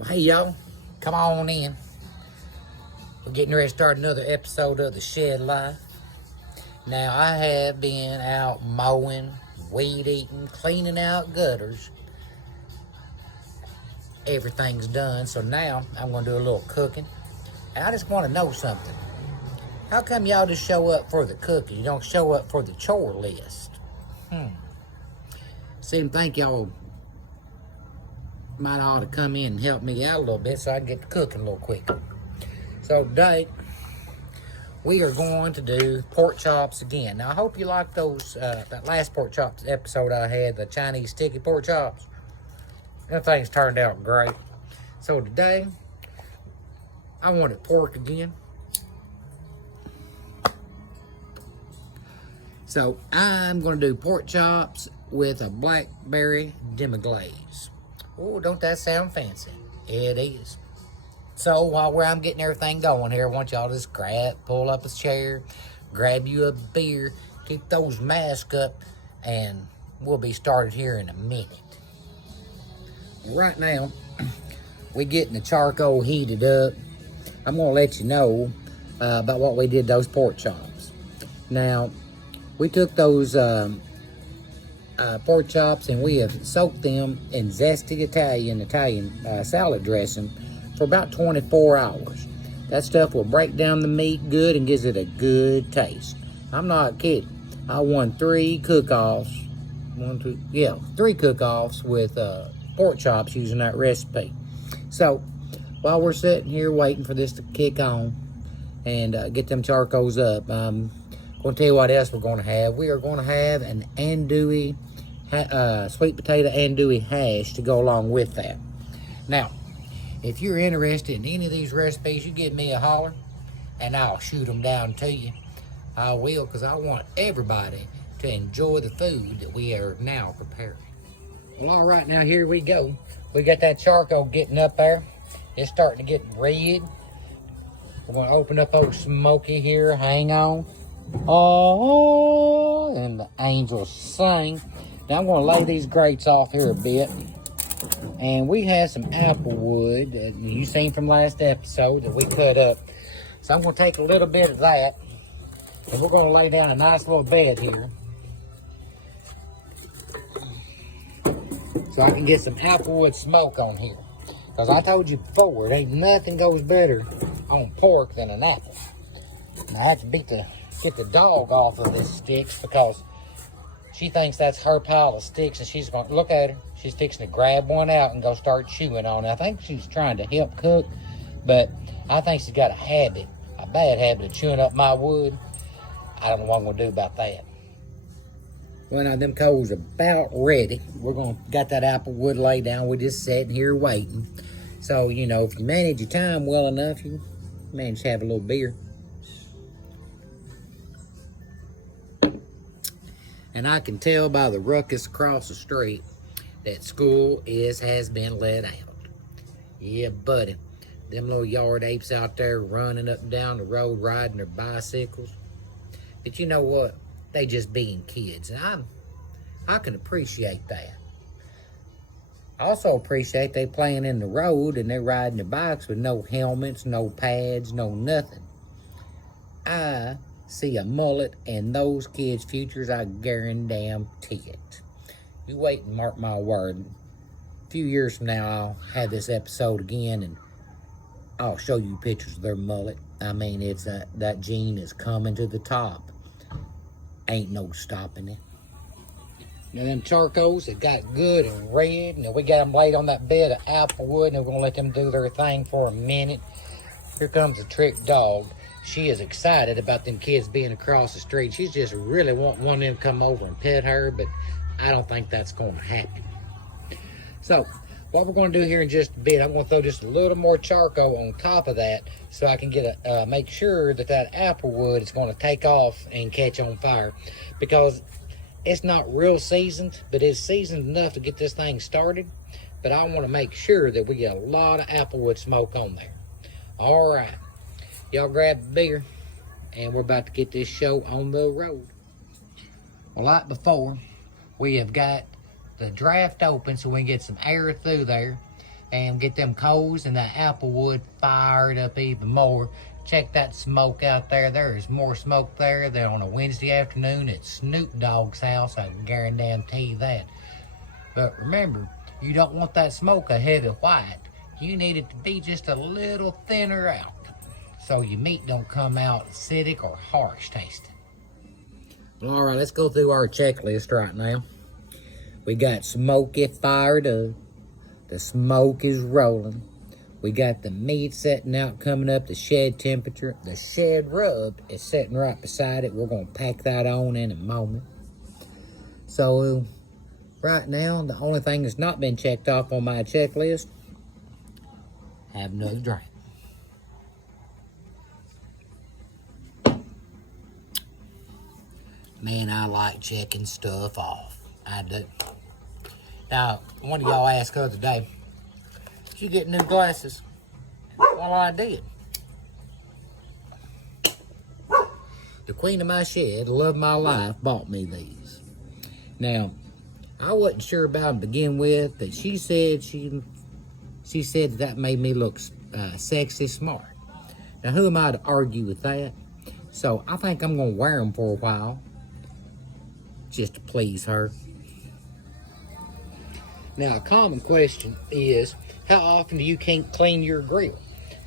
Well, hey y'all, come on in. We're getting ready to start another episode of The Shed Life. Now, I have been out mowing, weed eating, cleaning out gutters. Everything's done, so now I'm going to do a little cooking. And I just want to know something. How come y'all just show up for the cooking? You don't show up for the chore list? Seem to think y'all might ought to come in and help me out a little bit so I can get to cooking a little quicker. So today, we are going to do pork chops again. Now, I hope you liked those, that last pork chops episode I had, the Chinese sticky pork chops. Them things turned out great. So today, I wanted pork again. So I'm going to do pork chops with a blackberry demi-glaze. Oh, don't that sound fancy? It is. So while I'm getting everything going here, I want y'all to just pull up a chair, grab you a beer, keep those masks up, and we'll be started here in a minute. Right now, we're getting the charcoal heated up. I'm going to let you know about what we did those pork chops. Now, we took those pork chops and we have soaked them in zesty Italian salad dressing for about 24 hours. That stuff will break down the meat good and gives it a good taste. I'm not kidding. I won 3 cook-offs. 3 cook-offs with pork chops using that recipe. So, while we're sitting here waiting for this to kick on and get them charcoals up, I'm going to tell you what else we're going to have. We are going to have an andouille, sweet potato andouille hash to go along with that. Now, if you're interested in any of these recipes, you give me a holler, and I'll shoot them down to you. I will, because I want everybody to enjoy the food that we are now preparing. Well, all right, now here we go. We got that charcoal getting up there. It's starting to get red. We're going to open up old Smoky here. Hang on. Oh, and the angels sing. Now I'm going to lay these grates off here a bit. And we had some apple wood that you seen from last episode that we cut up. So I'm going to take a little bit of that. And we're going to lay down a nice little bed here. So I can get some apple wood smoke on here. Because I told you before, it ain't nothing goes better on pork than an apple. And I have to get the dog off of this sticks because she thinks that's her pile of sticks and she's going to look at her. She's fixing to grab one out and go start chewing on it. I think she's trying to help cook, but I think she's got a bad habit of chewing up my wood. I don't know what I'm going to do about that. Well, now them coals are about ready. Got that apple wood laid down. We're just sitting here waiting. So, you know, if you manage your time well enough, you manage to have a little beer. And I can tell by the ruckus across the street that school has been let out. Yeah, buddy. Them little yard apes out there running up and down the road riding their bicycles. But you know what? They just being kids. And I can appreciate that. I also appreciate they playing in the road and they're riding their bikes with no helmets, no pads, no nothing. I see a mullet in those kids' futures, I guarantee it. You wait and mark my word. A few years from now, I'll have this episode again, and I'll show you pictures of their mullet. I mean, it's that gene is coming to the top. Ain't no stopping it. Now, them charcoals that got good and red, and we got them laid on that bed of apple wood, and we're going to let them do their thing for a minute. Here comes the trick dog. She is excited about them kids being across the street. She's just really wanting one of them to come over and pet her, but I don't think that's going to happen. So, what we're going to do here in just a bit, I'm going to throw just a little more charcoal on top of that so I can get make sure that apple wood is going to take off and catch on fire. Because it's not real seasoned, but it's seasoned enough to get this thing started. But I want to make sure that we get a lot of apple wood smoke on there. All right. Y'all grab a beer, and we're about to get this show on the road. Well, like before, we have got the draft open so we can get some air through there. and get them coals and that apple wood fired up even more. Check that smoke out there. There is more smoke there than on a Wednesday afternoon at Snoop Dogg's house. I can guarantee that. But remember, you don't want that smoke a heavy white. You need it to be just a little thinner out, so your meat don't come out acidic or harsh tasting. Well, all right, let's go through our checklist right now. We got smoky fired up. The smoke is rolling. We got the meat setting out, coming up to shed temperature. The shed rub is sitting right beside it. We're going to pack that on in a moment. So, right now, the only thing that's not been checked off on my checklist, have another drink. Man, I like checking stuff off. I do. Now, one of y'all asked the other day, did you get new glasses? Well, I did. The queen of my shed, love my life, bought me these. Now, I wasn't sure about them to begin with, but she said that made me look sexy smart. Now, who am I to argue with that? So, I think I'm going to wear them for a while, just to please her. Now, a common question is, how often do you clean your grill?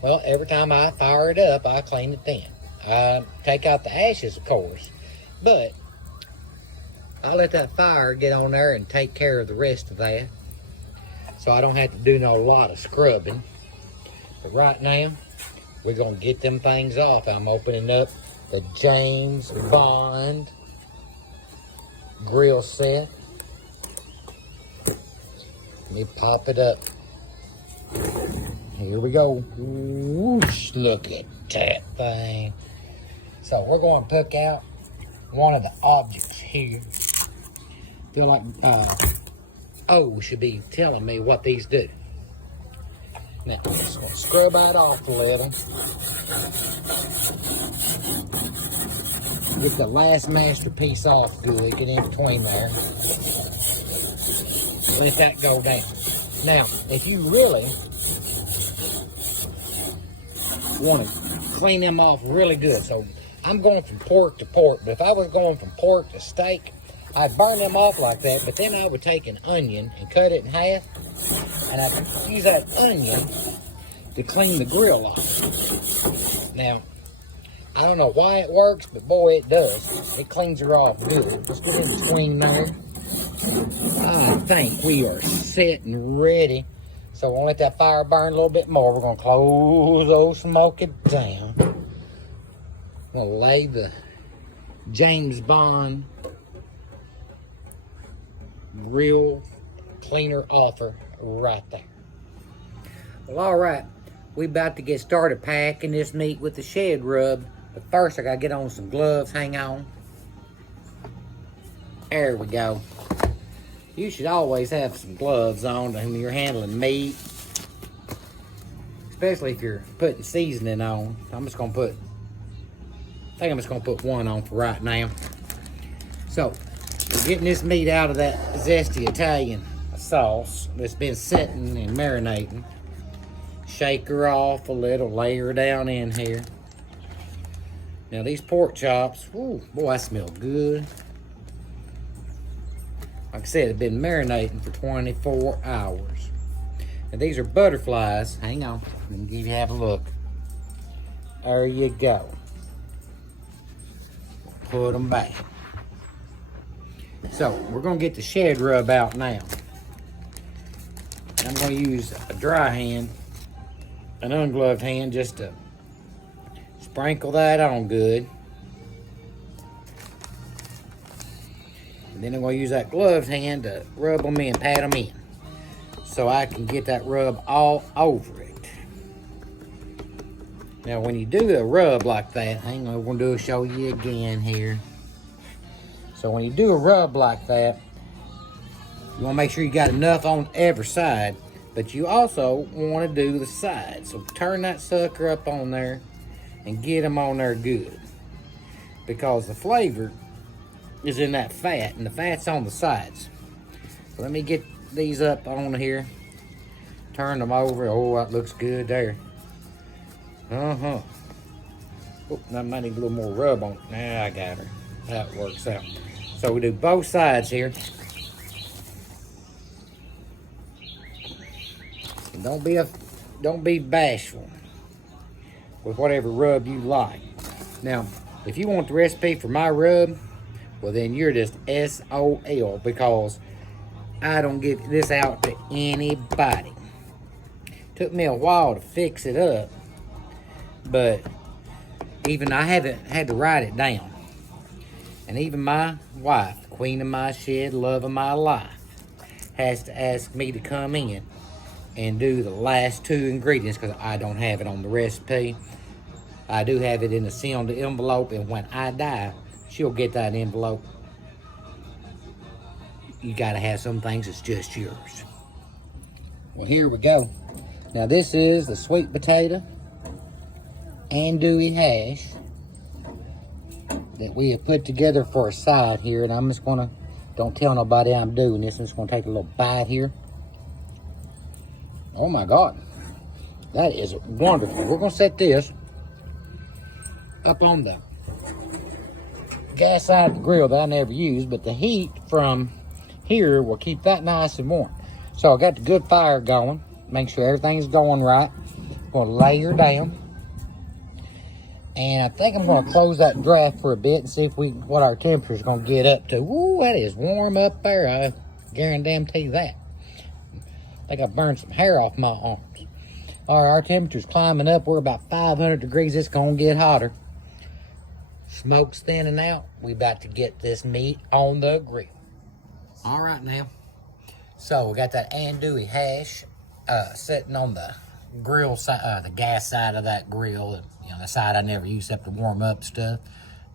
Well, every time I fire it up, I clean it then. I take out the ashes, of course, but I let that fire get on there and take care of the rest of that, so I don't have to do no lot of scrubbing. But right now, we're going to get them things off. I'm opening up the James Bond grill set. Let me pop it up. Here we go. Whoosh, look at that thing. So we're going to pick out one of the objects here. Feel like O should be telling me what these do. Now, I'm just going to scrub that off a little. Get the last masterpiece off good. Get in between there. Let that go down. Now, if you really want to clean them off really good, so I'm going from pork to pork, but if I was going from pork to steak, I'd burn them off like that, but then I would take an onion and cut it in half, and I'd use that onion to clean the grill off. Now, I don't know why it works, but boy, it does. It cleans her off good. Just get in between there. I think we are set and ready. So we'll let that fire burn a little bit more. We're going to close those smoky down. We'll lay the James Bond grill cleaner offer right there. Well, all right. We about to get started packing this meat with the shed rub. But first, I got to get on some gloves. Hang on. There we go. You should always have some gloves on when you're handling meat, especially if you're putting seasoning on. I think I'm just going to put one on for right now. So, we're getting this meat out of that zesty Italian sauce that's been sitting and marinating. Shake her off a little, lay her down in here. Now, these pork chops, ooh, boy, that smells good. Like I said, it's been marinating for 24 hours. Now, these are butterflies. Hang on. Let me give you have a look. There you go. Put them back. So, we're going to get the shed rub out now. I'm going to use a dry hand, an ungloved hand, just to sprinkle that on good. And then I'm going to use that gloved hand to rub them in, pat them in, so I can get that rub all over it. Now, when you do a rub like that, hang on, we're going to show you again here. So when you do a rub like that, you want to make sure you got enough on every side, but you also want to do the sides. So turn that sucker up on there and get them on there good, because the flavor is in that fat, and the fat's on the sides. So let me get these up on here. Turn them over. Oh, that looks good there. Uh-huh. Oh, I might need a little more rub on it. Nah, I got her. That works out. So we do both sides here. And don't be bashful with whatever rub you like. Now, if you want the recipe for my rub, well then you're just SOL, because I don't give this out to anybody. Took me a while to fix it up, but even I haven't had to write it down. And even my wife, queen of my shed, love of my life, has to ask me to come in and do the last 2 ingredients because I don't have it on the recipe. I do have it in a sealed envelope, and when I die, she'll get that envelope. You gotta have some things that's just yours. Well, here we go. Now this is the sweet potato andouille hash that we have put together for a side here, and I'm just gonna, don't tell nobody I'm doing this. I'm just gonna take a little bite here. Oh my God, that is wonderful. We're gonna set this up on the gas side of the grill that I never use, but the heat from here will keep that nice and warm. So I got the good fire going. Make sure everything's going right. I'm gonna layer down. And I think I'm gonna close that draft for a bit and see if what our temperature is gonna get up to. Ooh, that is warm up there. I guarantee you that. I think I burned some hair off my arms. All right, our temperature's climbing up. We're about 500 degrees. It's gonna get hotter. Smoke's thinning out. We about to get this meat on the grill. All right now. So we got that andouille hash sitting on the grill side, the gas side of that grill. You know, the side I never use except to warm up stuff.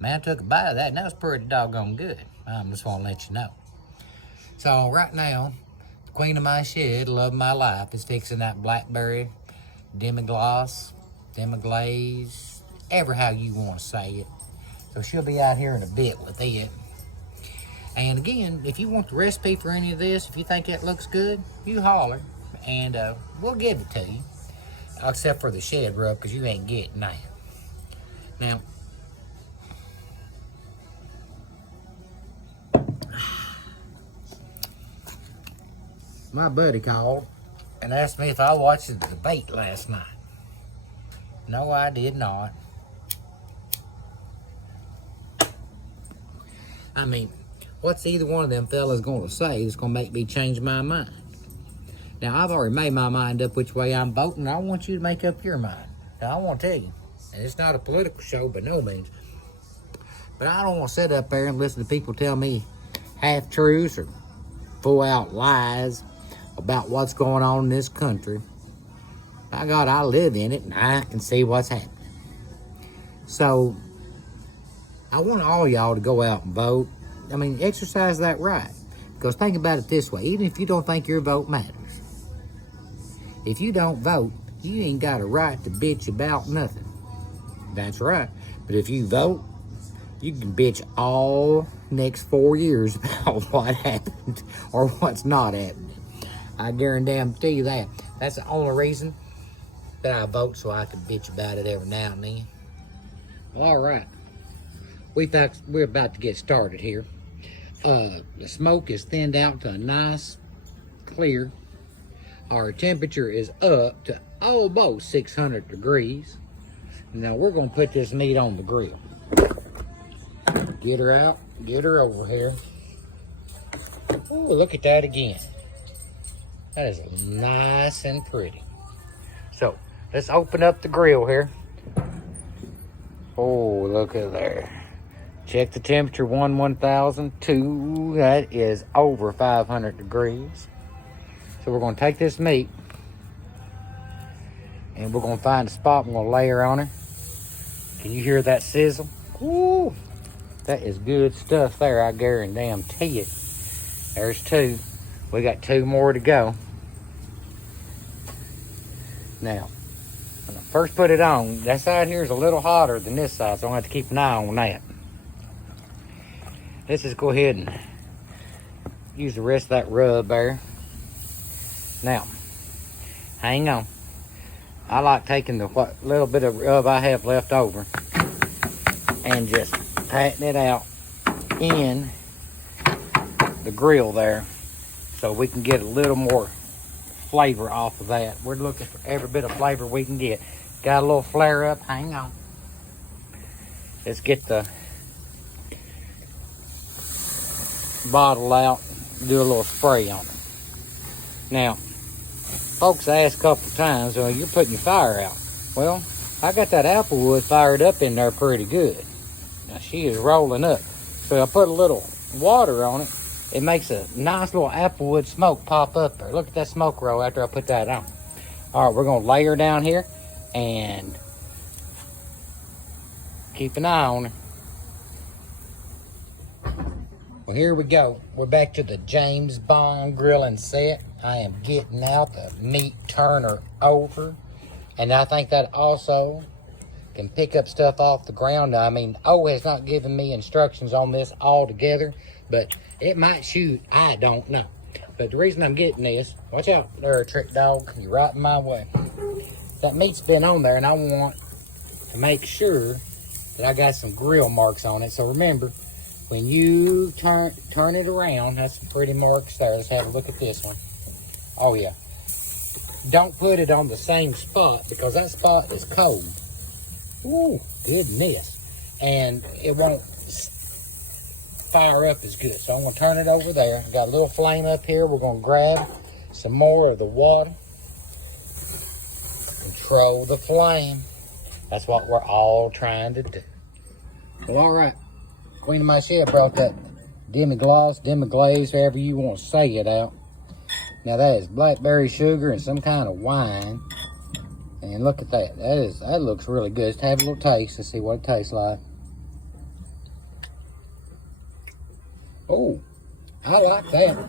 Man, I took a bite of that, and that was pretty doggone good. I just want to let you know. So right now, the queen of my shed, love of my life, is fixing that Blackberry demi-glace, demi-glaze, ever how you want to say it. So she'll be out here in a bit with it. And again, if you want the recipe for any of this, if you think it looks good, you holler, and we'll give it to you. Except for the shed rub, because you ain't getting that. Now, my buddy called and asked me if I watched the debate last night. No, I did not. I mean, what's either one of them fellas going to say that's going to make me change my mind? Now, I've already made my mind up which way I'm voting. I want you to make up your mind. Now, I want to tell you, and it's not a political show by no means, but I don't want to sit up there and listen to people tell me half-truths or full-out lies about what's going on in this country. By God, I live in it, and I can see what's happening. So, I want all y'all to go out and vote. I mean, exercise that right. Because think about it this way, even if you don't think your vote matters, if you don't vote, you ain't got a right to bitch about nothing. That's right. But if you vote, you can bitch all next 4 years about what happened or what's not happening. I guarantee you that. That's the only reason that I vote, so I can bitch about it every now and then. Well, all right. We're about to get started here. The smoke is thinned out to a nice, clear. Our temperature is up to almost 600 degrees. Now we're going to put this meat on the grill. Get her out. Get her over here. Ooh, look at that again. That is nice and pretty. So, let's open up the grill here. Oh, look at there. Check the temperature, 1002. That is over 500 degrees. So we're going to take this meat and we're going to find a spot. We're going to lay her on her. Can you hear that sizzle? Woo! That is good stuff there, I guarantee it. There's 2. We got 2 more to go. Now, when I first put it on, that side here is a little hotter than this side, so I'm going to have to keep an eye on that. Let's just go ahead and use the rest of that rub there. Now, Hang on. I like taking the what little bit of rub I have left over and just patting it out in the grill there so we can get a little more flavor off of that. We're looking for every bit of flavor we can get. Got a little flare up. Hang on. Let's get the bottle out, do a little spray on it. Now, folks asked a couple times, well, you're putting your fire out. Well, I got that apple wood fired up in there pretty good. Now, she is rolling up. So I put a little water on it. It makes a nice little apple wood smoke pop up there. Look at that smoke roll after I put that on. All right, we're going to lay her down here and keep an eye on her. Well, here we go. We're back to the James Bond grilling set. I am getting out the meat turner over. And I think that also can pick up stuff off the ground. I mean, has not given me instructions on this altogether, but it might shoot. I don't know. But the reason I'm getting this, watch out there, trick dog. You're right in my way. That meat's been on there, and I want to make sure that I got some grill marks on it. So remember, when you turn it around, that's some pretty marks there. Let's have a look at this one. Oh, yeah. Don't put it on the same spot because that spot is cold. Ooh, goodness. And it won't fire up as good. So I'm going to turn it over there. I got a little flame up here. We're going to grab some more of the water. Control the flame. That's what we're all trying to do. Well, all right. Queen of my shed brought that demi-glace, demi-glaze, however you want to say it out. Now that is blackberry sugar and some kind of wine. And look at that. That looks really good. Let's have a little taste to see what it tastes like. Oh, I like that.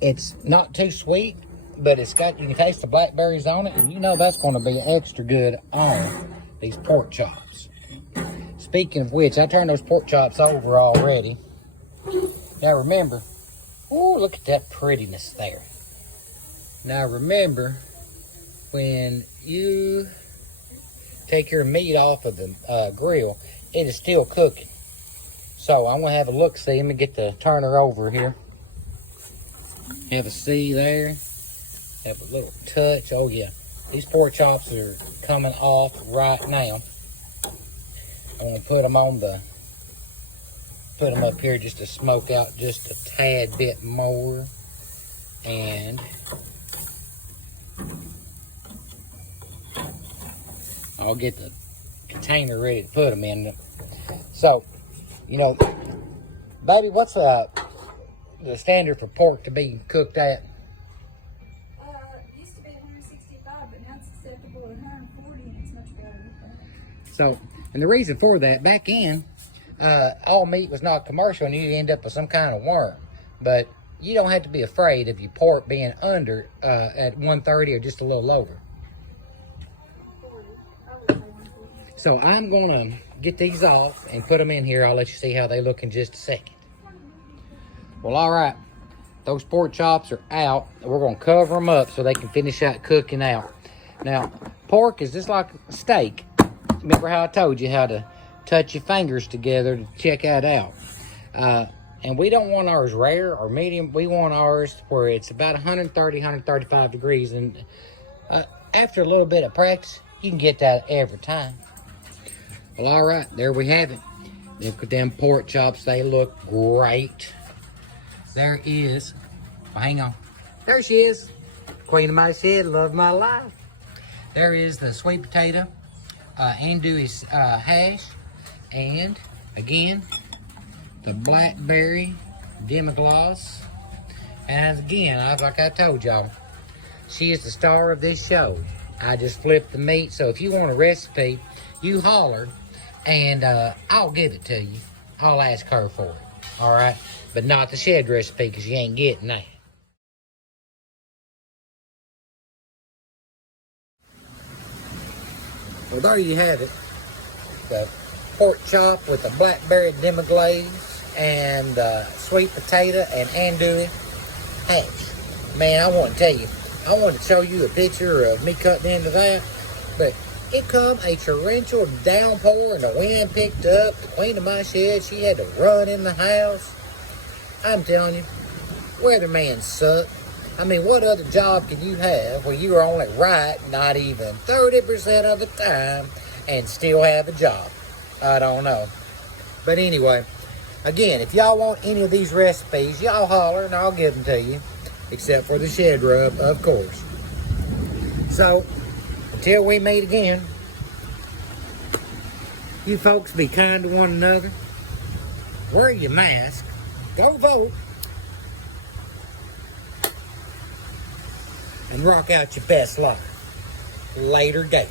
It's not too sweet, but you can taste the blackberries on it, and you know that's going to be extra good on these pork chops. Speaking of which, I turned those pork chops over already. Now remember, oh, look at that prettiness there. Now remember, when you take your meat off of the grill, it is still cooking. So I'm going to have a look-see. Let me get the turner over here. Have a see there. Have a little touch. Oh, yeah. These pork chops are coming off right now. I'm going to put them up here just to smoke out just a tad bit more. And I'll get the container ready to put them in. So, you know, baby, what's the standard for pork to be cooked at? It used to be 165, but now it's acceptable at 140, and it's much better. So, and the reason for that, back in, all meat was not commercial, and you'd end up with some kind of worm. But you don't have to be afraid of your pork being under at 130 or just a little over. So I'm going to get these off and put them in here. I'll let you see how they look in just a second. Well, all right. Those pork chops are out. We're going to cover them up so they can finish out cooking out. Now, pork is just like steak. Remember how I told you how to touch your fingers together to check that out. And we don't want ours rare or medium. We want ours where it's about 130, 135 degrees. And after a little bit of practice, you can get that every time. Well, all right, there we have it. Look at them pork chops. They look great. There is, well, hang on. There she is. Queen of my shed, love my life. There is the sweet potato, andouille hash, and again, the blackberry demi-glace. And again, like I told y'all, she is the star of this show. I just flipped the meat, so if you want a recipe, you holler, and I'll give it to you. I'll ask her for it, all right? But not the shed recipe, because you ain't getting that. Well, there you have it. The pork chop with the blackberry demi-glaze and sweet potato and andouille hash. Man, I want to tell you, I wanted to show you a picture of me cutting into that, but it come a torrential downpour and the wind picked up the queen of my shed. She had to run in the house. I'm telling you, weathermen suck. I mean, what other job can you have where you are only right not even 30% of the time and still have a job? I don't know. But anyway, again, if y'all want any of these recipes, y'all holler and I'll give them to you. Except for the shed rub, of course. So, until we meet again, you folks be kind to one another. Wear your mask. Go vote. And rock out your best life. Later, Gator.